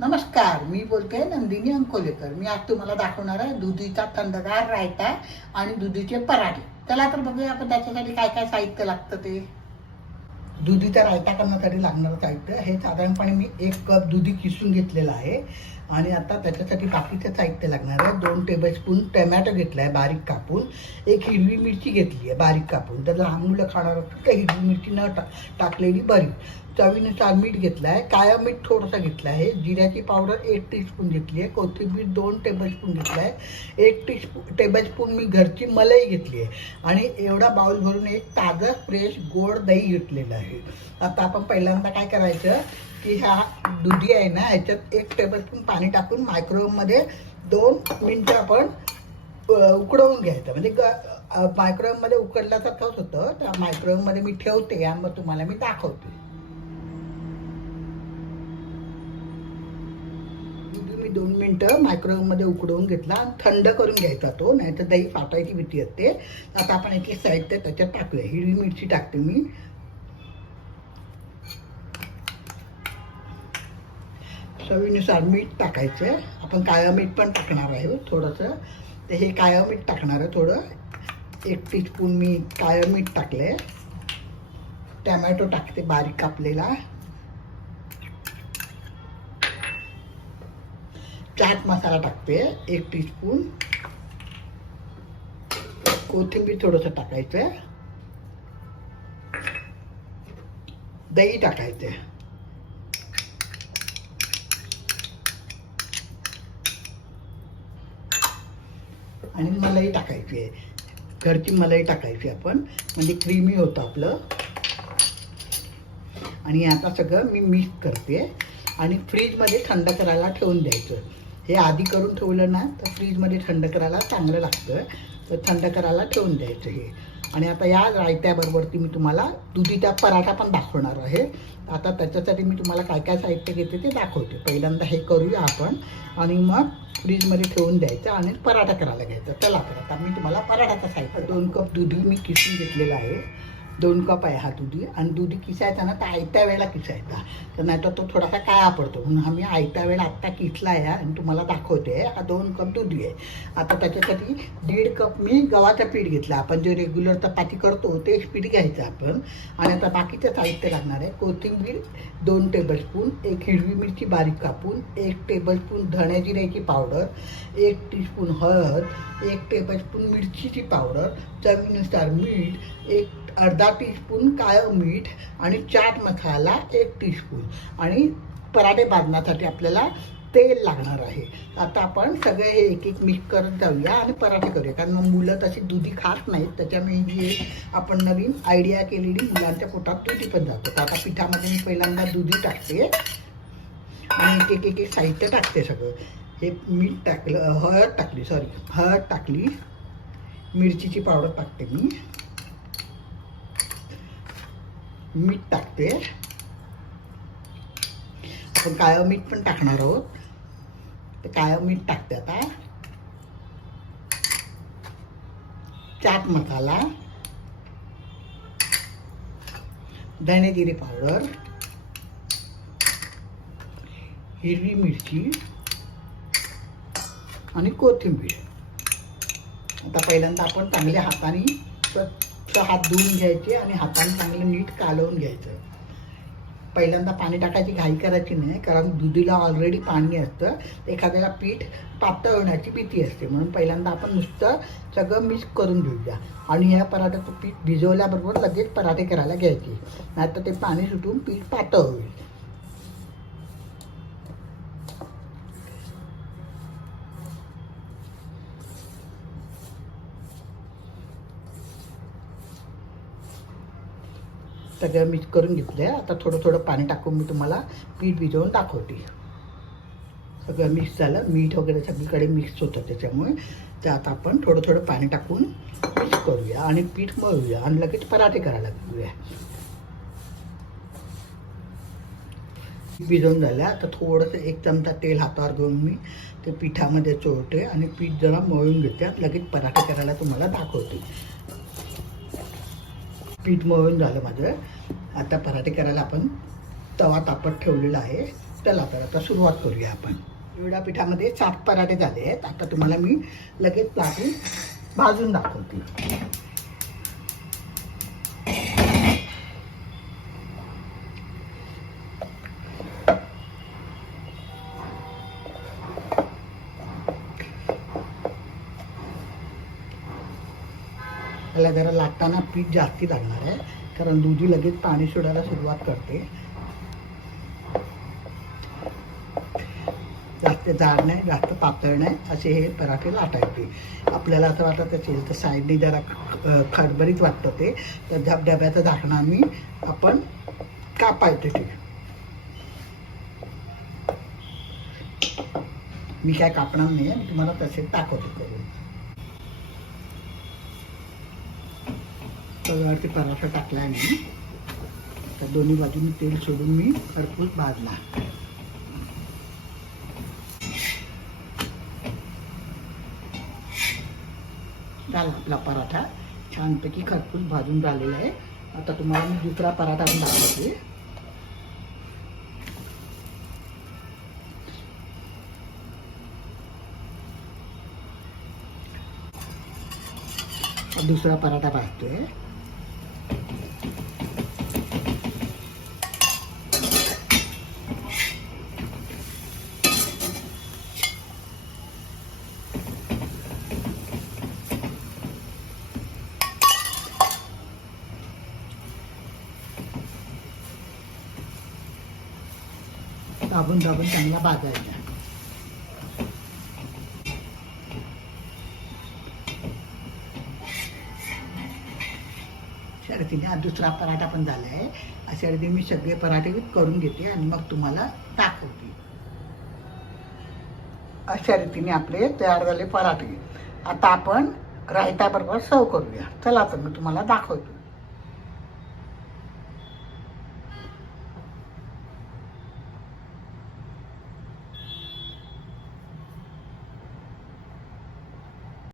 नमस्कार, मी बोलते नंदिनी अंकोलेकर. मी आज तुम्हाला दाखवणार आहे दुधीचा थंडगार रायता आणि दुधीचे पराठे. चला तर बघूया आपण त्याच्यासाठी काय काय साहित्य लागतं ते. दुधीचा रायता करण्यासाठी लागणारं साहित्य हे साधारणपणे मी 1 कप दुधी किसून घेतलेलं आहे. आणि आता त्याच्यासाठी बाकीचं साहित्य लागणार आहे. 2 टेबलस्पून टमॅटो घेतला आहे बारीक कापून. 1 हिरवी मिरची घेतली आहे बारीक कापून. जर लहान मुलं खाणार असतील तर हिरवी मिरची न टाकलेली बरी. चवीनुसार मीठ घेतलं आहे. काळं मीठ थोडंसं घेतलं आहे. जिऱ्याची पावडर 1 टीस्पून घेतली आहे. कोथिंबीर 2 टेबलस्पून घेतला आहे. 1 टेबलस्पून मी घरची मलाई घेतली आहे. आणि एवढा बाउल भरून एक ताजं फ्रेश गोड दही घेतलेलं आहे. आता आपण पहिल्यांदा काय करायचं की ह्या दुधी आहे ना, ह्याच्यात 1 टेबलस्पून पाणी टाकून मायक्रोवेव्हमध्ये 2 मिनटं आपण उकडवून घ्यायचं. म्हणजे मायक्रोवेव्हमध्ये उकडल्यासारखंच होतं. त्या मायक्रोवेव्हमध्ये मी ठेवते आणि मग तुम्हाला मी दाखवते. मी 2 मिनटं मायक्रोवेव्हमध्ये उकडवून घेतला आणि थंड करून घ्यायचा तो, नाहीतर दही फाटायची भीती असते. आता आपण एक साहित्य त्याच्यात टाकूया. हिरवी मिरची टाकते मी. चवीनुसार मीठ टाकायचं. आपण काळं मीठ पण टाकणार आहे थोडंसं. तर हे काळं मीठ टाकणार आहे थोडं. 1 टीस्पून मी काळं मीठ टाकले. टमॅटो टाकते बारीक कापलेला. चाट मसाला टाकते 1 टीस्पून. कोथिंबीर थोडंसं टाकायचं. दही टाकायचं. आणि मलाई टाकायची आहे. घरची मलाई टाकायची आपण, म्हणजे क्रीमी होतं आपलं. आणि आता सगळं मी मिक्स करते आणि फ्रीजमध्ये थंड करायला ठेवून द्यायचं. हे आधी करून ठेवलं ना तर फ्रीजमध्ये थंड करायला चांगलं लागतं. तर थंड करायला ठेवून द्यायचं हे. आणि आता या रायत्याबरोबरती मी तुम्हाला दुधीचा पराठा पण दाखवणार आहे. आता त्याच्यासाठी मी तुम्हाला काय काय साहित्य घेते ते दाखवते. पहिल्यांदा हे करूया आपण आणि मग फ्रीजमध्ये ठेवून द्यायचं आणि पराठा करायला घ्यायचा. चला तर आता मी तुम्हाला पराठाचा साहित्य. 2 कप दुधी मी किसून घेतलेला आहे. 2 कप आहे हा दुधी. आणि दुधी किसायचा ना तर आयत्या वेळेला किसायचा, तर नाहीतर तो थोडासा काळा पडतो. म्हणून आम्ही आयत्या वेळेला आत्ता किसला आहे आणि तुम्हाला दाखवते. हा 2 कप दुधी आहे. आता त्याच्यासाठी 1.5 कप मी गव्हाचं पीठ घेतलं. आपण जे रेग्युलर चपाती करतो तेच पीठ घ्यायचं आपण. आणि आता बाकीचं साहित्य लागणार आहे. कोथिंबीर 2 टेबलस्पून. 1 हिरवी मिरची बारीक कापून. 1 टेबलस्पून धणे जिऱ्याची पावडर. 1 टीस्पून हळद. 1 टेबलस्पून मिरचीची पावडर. चवीनुसार मीठ. अर्धा टीस्पून काळं मीठ. आणि चाट मसाला 1 टीस्पून. आणि पराठे भाजण्यासाठी आपल्याला तेल लागणार आहे. आता आपण सगळे हे एक एक मिक्स करत जाऊया आणि पराठे करूया. कारण मग मुलं तशी दुधी खात नाहीत. त्याच्यामुळे ही आपण नवीन आयडिया केलेली मुलांच्या पोटात दुधी पण जातो. तर आता पिठामध्ये मी पहिल्यांदा दुधी टाकते आणि एक एक साहित्य टाकते सगळं. हे मीठ टाकलं, हळद टाकली. मिरचीची पावडर टाकते मी. मीठ टाकते. आपण काळं मीठ पण टाकणार आहोत. तर काळं मीठ टाकते आता. चाट मसाला. धणे जिरे पावडर. हिरवी मिरची आणि कोथिंबीर. आता पहिल्यांदा आपण चांगल्या हाताने स्वच्छ हात धुवून घ्यायचे आणि हाताने चांगलं नीट कालवून घ्यायचं. पहिल्यांदा पाणी टाकायची घाई करायची नाही, कारण दुधीला ऑलरेडी पाणी असतं. एखाद्याला पीठ पातळ होण्याची भीती असते. म्हणून पहिल्यांदा आपण नुसतं सगळं मिक्स करून घेऊया. आणि ह्या पराठ्याचं पीठ भिजवल्याबरोबर लगेच पराठे करायला घ्यायचे, नाहीतर ते पाणी सुटून पीठ पातळ होईल. सगळं मिक्स करून घेतलं आहे. आता थोडं थोडं पाणी टाकून मी तुम्हाला पीठ भिजवून दाखवते. सगळं मिक्स झालं. मीठ वगैरे सगळीकडे मिक्स होतं त्याच्यामुळे. तर आता आपण थोडं थोडं पाणी टाकून मिक्स करूया आणि पीठ मळूया आणि लगेच पराठे करायला घेऊया. भिजवून झालं. आता थोडंसं 1 चमचा तेल हातावर घेऊन मी ते पिठामध्ये चोळते आणि पीठ जरा मळून घेते. लगेच पराठे करायला तुम्हाला दाखवते. पीठ मळून झालं माझं. आता पराठे करायला आपण तवा तापत ठेवलेला आहे. चला तर आता सुरुवात करूया आपण. एवढ्या पिठामध्ये 7 पराठे झाले आहेत. आता तुम्हाला मी लगेच लाटून भाजून दाखवते. त्याला जरा लाटताना पीठ जास्ती लागणार आहे, कारण दुधी लगेच पाणी सोडायला सुरुवात करते. जास्त जाड नाही, जास्त पातळ नाही, असे हे पराठे लाटायचे. आपल्याला असं वाटत असेल तर साईडने जरा खडबडीत वाटतं ते, तर धबधब्याचं झाकणाने आपण कापायचं ते. मी काय कापणार नाही, मी तुम्हाला तसे दाखवते करून. तव्यावरती पराठा टाकल्याने तर दोन्ही बाजूनी तेल सोडून मी खरपूस भाजला. झाला आपला पराठा छानपैकी खरपूस भाजून झालेला आहे. आता तुम्हाला मी दुसरा पराठा पण दाखवते. दुसरा पराठा भाजतोय. दाबून दाबून चांगला भाजायचा. शर्यतीने हा दुसरा पराठा पण झाला आहे. अशा रीतीने मी सगळे पराठे करून घेते आणि मग तुम्हाला दाखवते. अशा रीतीने आपले तयार झाले पराठे. आता आपण रायता बरोबर सर्व करूया. चला तर मी तुम्हाला दाखवते.